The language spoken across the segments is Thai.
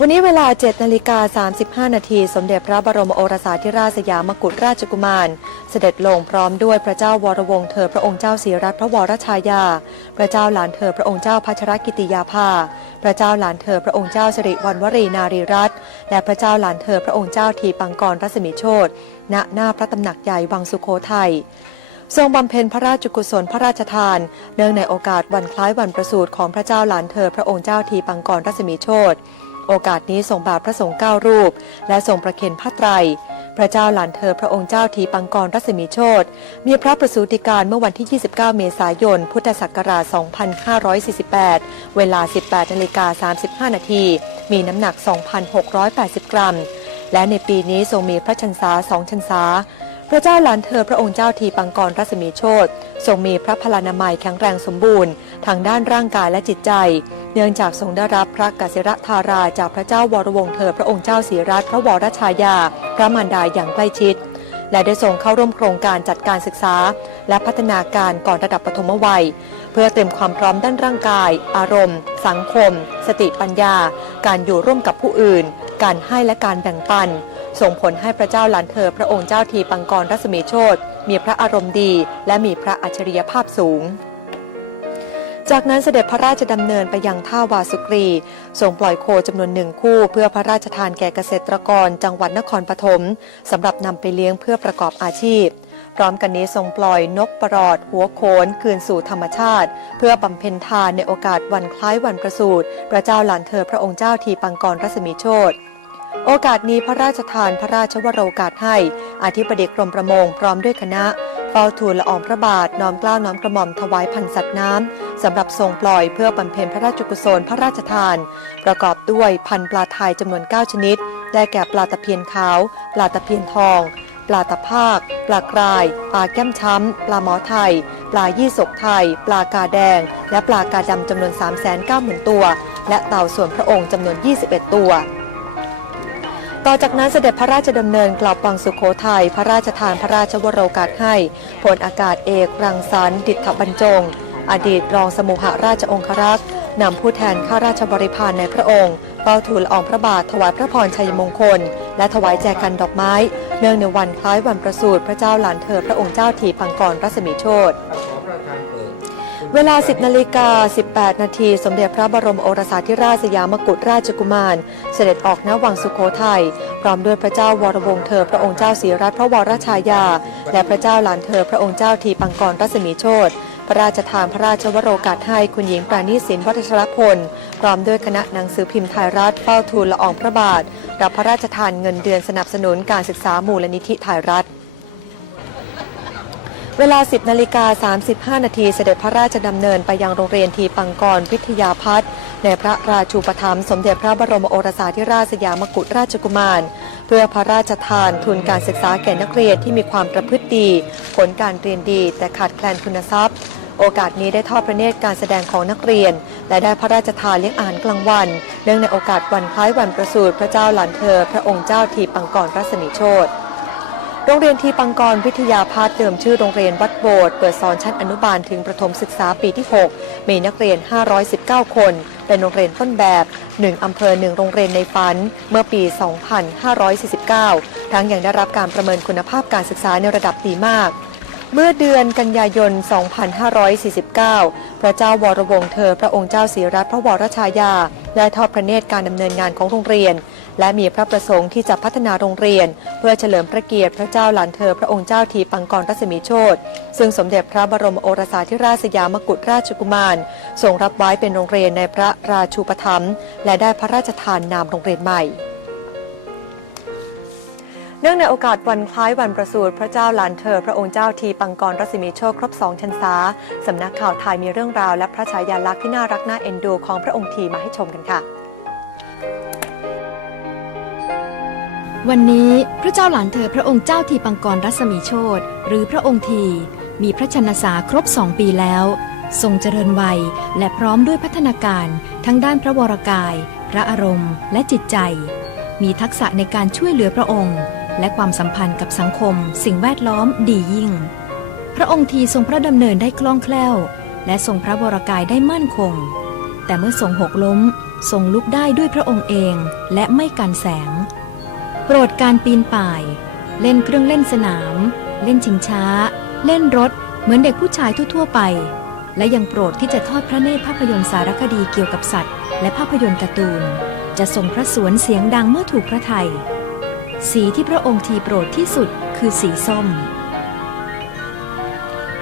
วันนี้เวลา 7 นาฬิกา 35 นาที สมเด็จพระบรมโอรสาธิราชสยามกุฎราชกุมาร เสด็จลงพร้อมด้วยพระเจ้าวรวงศ์เธอพระองค์เจ้าศรีรัตน์พระวรชายา พระเจ้าหลานเธอพระองค์เจ้าพัชรกิติยาภา พระเจ้าหลานเธอพระองค์เจ้าสิริวัณวรีนารีรัตน์และพระเจ้าหลานเธอพระองค์เจ้าทีปังกรรัศมีโชตณหน้าพระตำหนักใหญ่วังสุโขทัยทรงบำเพ็ญพระราชกุศลพระราชทาน เนื่องในโอกาสวันคล้ายวันประสูติของพระเจ้าหลานเธอพระองค์เจ้าทีปังกรรัศมีโชต โอกาสนี้ทรงบาทพระสงฆ์เก้ารูป และทรงประเคนพระไตร พระเจ้าหลานเธอพระองค์เจ้าทีปังกรรัศมีโชตมีพระประสูติการเมื่อวันที่ 29 เมษายน พุทธศักราช 2548 เวลา 18นาฬิกา35 นาที มีน้ำหนัก 2,680 กรัม และในปีนี้ทรงมีพระชันษาสองชันษาพระเจ้าหลานเธอพระองค์เจ้าทีปังกรรัศมีโชตทรงมีพระพลานามัยแข็งแรงสมบูรณ์ ทางด้านร่างกายและจิตใจ เนื่องจากทรงได้รับพระกสิรธาราจากพระเจ้าวรวงศ์เธอพระองค์เจ้าศรีรัตน์พระวรชายา พระมารดาอย่างใกล้ชิด และได้ทรงเข้าร่วมโครงการจัดการศึกษา และพัฒนาการก่อนระดับปฐมวัย เพื่อเตรียมความพร้อมด้านร่างกาย อารมณ์ สังคม สติปัญญา การอยู่ร่วมกับผู้อื่น การให้และการแบ่งปัน ส่งผลให้พระเจ้าหลานเธอพระองค์เจ้าทีปังกรรัศมีโชตมีพระอารมณ์ดี และมีพระอัจฉริยภาพสูง จากนั้นเสด็จพระราชดำเนินไปยังท่าวาสุกรีทรงปล่อยโคจำนวนหนึ่งคู่ เพื่อพระราชทานแก่เกษตรกรจังหวัดนครปฐมสำหรับนำไปเลี้ยงเพื่อประกอบอาชีพ พร้อมกันนี้ทรงปล่อยนกประหลอด หัวโขนคืนสู่ธรรมชาติ เพื่อบำเพ็ญทานในโอกาสวันคล้ายวันประสูติพระเจ้าหลานเธอพระองค์เจ้าทีปังกรรัศมีโชตโอกาสนี้พระราชทานพระราชวโรกาสให้อธิบดีกรมประมงพร้อมด้วยคณะ ฝ้าทูลละอองพระบาทน้อมเกล้าน้อมกระหม่อมถวายพันสัตว์น้ำสำหรับทรงปล่อยเพื่อบำเพ็ญพระราชกุศลพระราชทาน ประกอบด้วยพันปลาไทยจำนวน 9 ชนิด ได้แก่ปลาตะเพียนขาว ปลาตะเพียนทอง ปลาตะภาค ปลากราย ปลาแก้มช้ำ ปลาหมอไทย ปลายี่สกไทย ปลากาแดง และปลากาดำจำนวน 390,000 ตัว และเต่าส่วนพระองค์จำนวน 21 ตัว ต่อจากนั้นเสด็จพระราชดำเนินกลับวังสุโขทัยพระราชทานพระราชวโรกาสให้พลอากาศเอกรังสรรค์ดิษฐบรรจง อดีตรองสมุหราชองครักษ์นำผู้แทนข้าราชบริพารในพระองค์เฝ้าทูลอองพระบาทถวายพระพรชัยมงคล และถวายแจกันดอกไม้ เนื่องในวันคล้ายวันประสูติพระเจ้าหลานเธอพระองค์เจ้าทีพังกรรัศมีโชต เวลา 10นาฬิกา 18 นาที สมเด็จพระบรมโอรสาธิราชสยามกุฎราชกุมาร เสด็จออกณวังสุโขทัย พร้อมด้วยพระเจ้าวรวงศ์เธอ พระองค์เจ้าศรีรัตนพระวรชายา และพระเจ้าหลานเธอ พระองค์เจ้าทีปังกรรัศมีโชตพระราชทานพระราชวโรกาสให้คุณหญิงปราณีศิลป์วัชรพล พร้อมด้วยคณะหนังสือพิมพ์ไทยรัฐเฝ้าทูลละอองพระบาท รับพระราชทานเงินเดือนสนับสนุนการศึกษามูลนิธิไทยรัฐ เวลา 10นาฬิกา 35 นาทีเสด็จพระราชดำเนินไปยังโรงเรียนทีปังกรวิทยาพัฒน์ในพระราชูปถัมภ์สมเด็จพระบรมโอรสาธิราชสยามกุฎราชกุมาร เพื่อพระราชทานทุนการศึกษาแก่นักเรียนที่มีความประพฤติดี ผลการเรียนดีแต่ขาดแคลนคุณทรัพย์ โอกาสนี้ได้ทอดพระเนตรการแสดงของนักเรียน และได้พระราชทานเลี้ยงอาหารกลางวัน เนื่องในโอกาสวันคล้ายวันประสูติพระเจ้าหลานเธอ พระองค์เจ้าทีปังกรรัศมีโชติ โรงเรียนทีปังกรวิทยาพัฒน์เดิมชื่อโรงเรียนวัดโบสถ์เปิดสอนชั้นอนุบาลถึงประถมศึกษาปีที่ 6 มีนักเรียน 519 คน เป็นโรงเรียนต้นแบบ 1 อำเภอ 1 โรงเรียนในฝัน เมื่อปี 2549 ทั้งยังได้รับการประเมินคุณภาพการศึกษาในระดับดีมากเมื่อเดือนกันยายน 2549 พระเจ้าวรวงศ์เธอพระองค์เจ้าศรีรัตนพระวรชายา ได้ทอดพระเนตรการดำเนินงานของโรงเรียน และมีพระประสงค์ที่จะพัฒนาโรงเรียน เพื่อเฉลิมพระเกียรติพระเจ้าหลานเธอพระองค์เจ้าทีปังกรรัศมีโชตซึ่งสมเด็จพระบรมโอรสาธิราชสยามกุฎราชกุมารทรงรับไว้เป็นโรงเรียนในพระราชูปถัมภ์และได้พระราชทานนามโรงเรียนใหม่เนื่องในโอกาสวันคล้ายวันประสูติพระเจ้าหลานเธอ พระองค์เจ้าทีปังกรรัศมีโชคครบสองชันษาสำนักข่าวไทยมีเรื่องราวและพระฉายาลักษณ์ที่น่ารักน่าเอ็นดูของพระองค์ทีมาให้ชมกันค่ะ วันนี้พระเจ้าหลานเธอพระองค์เจ้าทีปังกรรัศมีโชตหรือพระองค์ทีมีพระชนษาครบสองปีแล้ว ทรงเจริญวัยและพร้อมด้วยพัฒนาการทั้งด้านพระวรกาย พระอารมณ์ และจิตใจ มีทักษะในการช่วยเหลือพระองค์ และความสัมพันธ์กับสังคม สิ่งแวดล้อมดียิ่ง พระองค์ทีทรงพระดำเนินได้คล่องแคล่ว และทรงพระวรกายได้มั่นคง แต่เมื่อทรงหกล้มทรงลุกได้ด้วยพระองค์เองและไม่กันแสง โปรดการปีนป่าย เล่นเครื่องเล่นสนาม เล่นชิงช้า เล่นรถ เหมือนเด็กผู้ชายทั่วๆไป และยังโปรดที่จะทอดพระเนตรภาพยนตร์สารคดีเกี่ยวกับสัตว์ และภาพยนตร์การ์ตูน จะทรงพระสวนเสียงดังเมื่อถูกพระไทย สีที่พระองค์ทีโปรดที่สุดคือสีส้ม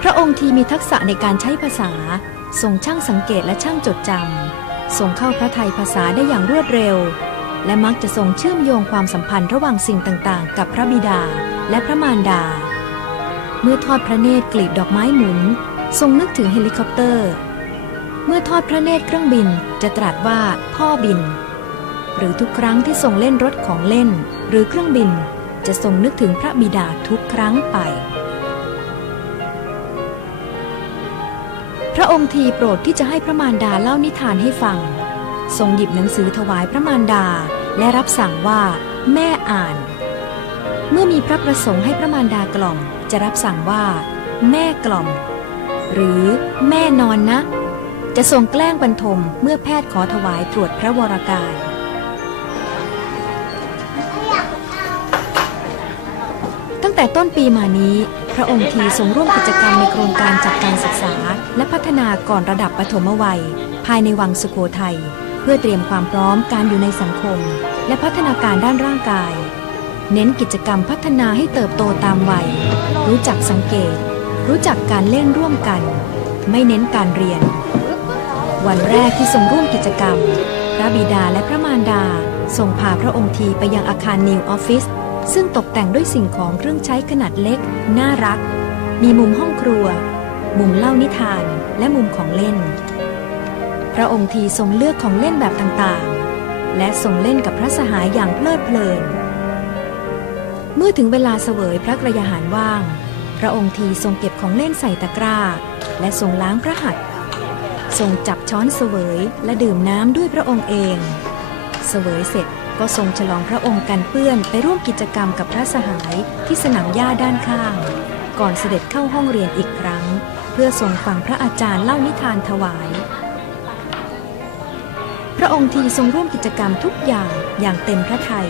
พระองค์ทีมีทักษะในการใช้ภาษา ทรงช่างสังเกตและช่างจดจำทรงเข้าพระไทยภาษาได้อย่างรวดเร็ว และมักจะทรงเชื่อมโยงความสัมพันธ์ระหว่างสิ่งต่างๆ กับพระบิดาและพระมารดา เมื่อทอดพระเนตรกลีบดอกไม้หมุน ทรงนึกถึงเฮลิคอปเตอร์ เมื่อทอดพระเนตรเครื่องบินจะตรัสว่าพ่อบิน หรือทุกครั้งที่ทรงเล่นรถของเล่น หรือเครื่องบินจะทรงนึกถึงพระบิดาทุกครั้งไป พระองค์ทีโปรดที่จะให้พระมารดาเล่านิทานให้ฟัง ทรงหยิบหนังสือถวายพระมารดา และรับสั่งว่า แม่อ่าน เมื่อมีพระประสงค์ให้พระมารดากล่อม จะรับสั่งว่า แม่กล่อม หรือแม่นอนนะ จะทรงแกล้งบรรทมเมื่อแพทย์ขอถวายตรวจพระวรกายตั้งแต่ต้นปีมานี้พระองค์ทีทรงร่วมกิจกรรมในโครงการจัดการศึกษา และพัฒนาก่อนระดับปฐมวัย ภายในวังสุโขทัย เพื่อเตรียมความพร้อมการอยู่ในสังคม และพัฒนาการด้านร่างกาย เน้นกิจกรรมพัฒนาให้เติบโตตามวัย รู้จักสังเกต รู้จักการเล่นร่วมกัน ไม่เน้นการเรียน วันแรกที่ทรงร่วมกิจกรรม พระบิดาและพระมารดาทรงพาพระองค์ทีไปยังอาคารนิวออฟฟิศซึ่งตกแต่งด้วยสิ่งของเครื่องใช้ขนาดเล็ก น่ารัก มีมุมห้องครัว มุมเล่านิทาน และมุมของเล่น พระองค์ทีทรงเลือกของเล่นแบบต่างๆ และทรงเล่นกับพระสหายอย่างเพลิดเพลิน เมื่อถึงเวลาเสวยพระกระยาหารว่าง พระองค์ทีทรงเก็บของเล่นใส่ตะกร้า และทรงล้างพระหัตถ์ทรงจับช้อนเสวยและดื่มน้ำด้วยพระองค์เอง เสวยเสร็จก็ทรงฉลองพระองค์กันเปื้อนไปร่วมกิจกรรมกับพระสหายที่สนามหญ้าด้านข้าง ก่อนเสด็จเข้าห้องเรียนอีกครั้ง เพื่อทรงฟังพระอาจารย์เล่านิทานถวาย ระองค์ทีทรงร่วมกิจกรรมทุกอย่างอย่างเต็มพระทัย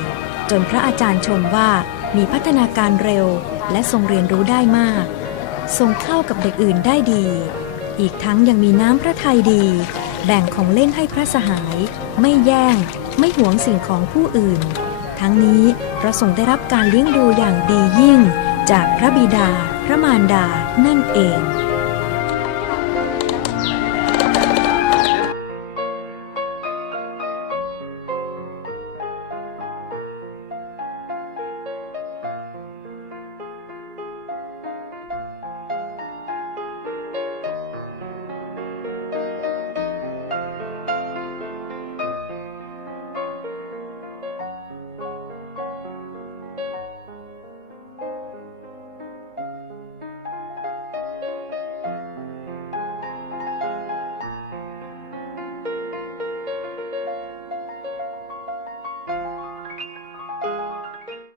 จนพระอาจารย์ชมว่ามีพัฒนาการเร็ว และทรงเรียนรู้ได้มาก ทรงเข้ากับเด็กอื่นได้ดี อีกทั้งยังมีน้ำพระทัยดี แบ่งของเล่นให้พระสหาย ไม่แย่ง ไม่หวงสิ่งของผู้อื่น ทั้งนี้พราะทรงได้รับการเลี้ยงดูอย่างดียิ่ง จากพระบิดา พระมารดานั่นเอง